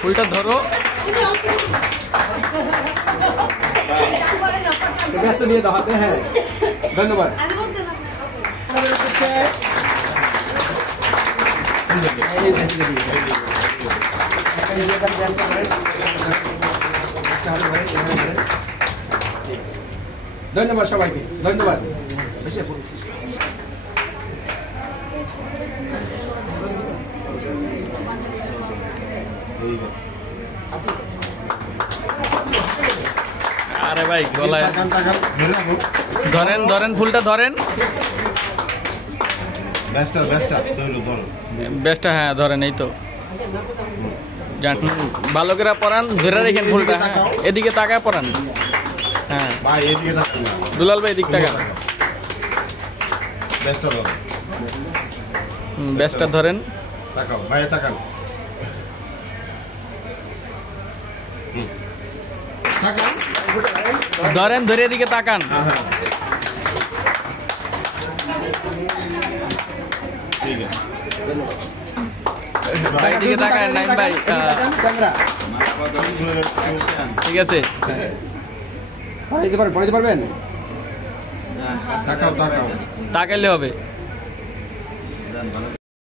ফুলটা ধরো ব্যস্ত দিয়ে দাও হাতে। হ্যাঁ ধন্যবাদ। ধন্যবাদ সবাইকে, ধন্যবাদ। আরে ভাই গলায় ধরেন, ধরেন ফুলটা ধরেন। বেস্টটা হ্যাঁ ধরেন, এই তো ভালো করে পরান, ধরে রেখেন ফুলটা। এদিকে তাকায় পরান। হ্যাঁ দুলাল ভাই এদিক তাকান। বেস্টটা ধরেন, ধরেন ধরে এদিকে তাকান। ভাই এদিকে তাকান নাইম ভাই। ঠিক আছে, পড়াইতে পারবেন, তাকাইলে হবে।